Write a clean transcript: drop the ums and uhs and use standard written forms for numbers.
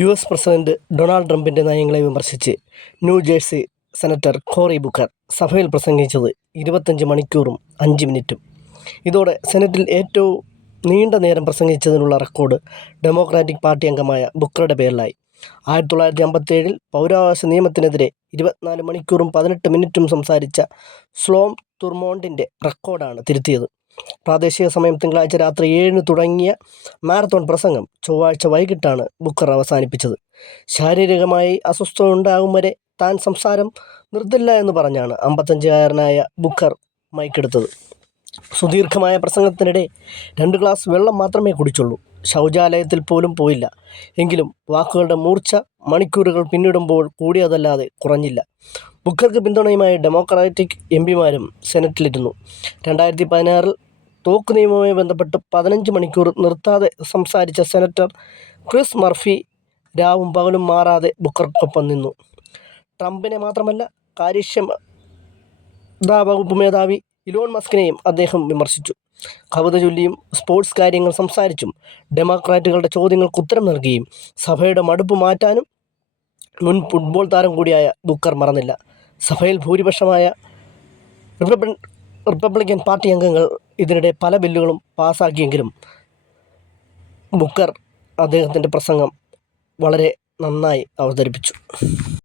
US. President Donald ട്രംപിൻ്റെ നയങ്ങളെ വിമർശിച്ച് ന്യൂജേഴ്സി സെനറ്റർ കോറി ബുക്കർ സഭയിൽ പ്രസംഗിച്ചത് 25 മണിക്കൂറും 5 മിനിറ്റും. ഇതോടെ സെനറ്റിൽ ഏറ്റവും നീണ്ട നേരം പ്രസംഗിച്ചതിനുള്ള റെക്കോർഡ് ഡെമോക്രാറ്റിക് പാർട്ടി അംഗമായ ബുക്കറുടെ പേരിലായി. 1957 പൗരാവകാശ നിയമത്തിനെതിരെ 24 മണിക്കൂറും 18 മിനിറ്റും സംസാരിച്ച സ്ലോം തുർമോണ്ടിൻ്റെ റെക്കോർഡാണ് തിരുത്തിയത്. പ്രാദേശിക സമയം തിങ്കളാഴ്ച രാത്രി 7-ന് തുടങ്ങിയ മാരത്തോൺ പ്രസംഗം ചൊവ്വാഴ്ച വൈകിട്ടാണ് ബുക്കർ അവസാനിപ്പിച്ചത്. ശാരീരികമായി അസ്വസ്ഥത ഉണ്ടാകും വരെ താൻ സംസാരം നിർത്തില്ല എന്ന് പറഞ്ഞാണ് 55-കാരനായ ബുക്കർ മൈക്കെടുത്തത്. സുദീർഘമായ പ്രസംഗത്തിനിടെ 2 ഗ്ലാസ് വെള്ളം മാത്രമേ കുടിച്ചുള്ളൂ. ശൗചാലയത്തിൽ പോലും പോയില്ല. എങ്കിലും വാക്കുകളുടെ മൂർച്ച മണിക്കൂറുകൾ പിന്നിടുമ്പോൾ കൂടിയതല്ലാതെ കുറഞ്ഞില്ല. ബുക്കർക്ക് പിന്തുണയുമായി ഡെമോക്രാറ്റിക് എംപിമാരും സെനറ്റിലിരുന്നു. 2016 തോക്ക് നിയമവുമായി ബന്ധപ്പെട്ട് 15 മണിക്കൂർ നിർത്താതെ സംസാരിച്ച സെനറ്റർ ക്രിസ് മർഫി രാവും പകലും മാറാതെ ബുക്കർക്കൊപ്പം നിന്നു. ട്രംപിനെ മാത്രമല്ല, കാര്യക്ഷമതാ വകുപ്പ് മേധാവി ഇലോൺ മസ്കിനെയും അദ്ദേഹം വിമർശിച്ചു. കവിത ചൊല്ലിയും സ്പോർട്സ് കാര്യങ്ങൾ സംസാരിച്ചും ഡെമോക്രാറ്റുകളുടെ ചോദ്യങ്ങൾക്ക് ഉത്തരം നൽകിയും സഭയുടെ മടുപ്പ് മാറ്റാനും മുൻ ഫുട്ബോൾ താരം കൂടിയായ ബുക്കർ മറന്നില്ല. സഭയിൽ ഭൂരിപക്ഷമായ റിപ്പബ്ലിക്കൻ പാർട്ടി അംഗങ്ങൾ ഇതിനിടെ പല ബില്ലുകളും പാസാക്കിയെങ്കിലും ബുക്കർ അദ്ദേഹത്തിൻ്റെ പ്രസംഗം വളരെ നന്നായി അവതരിപ്പിച്ചു.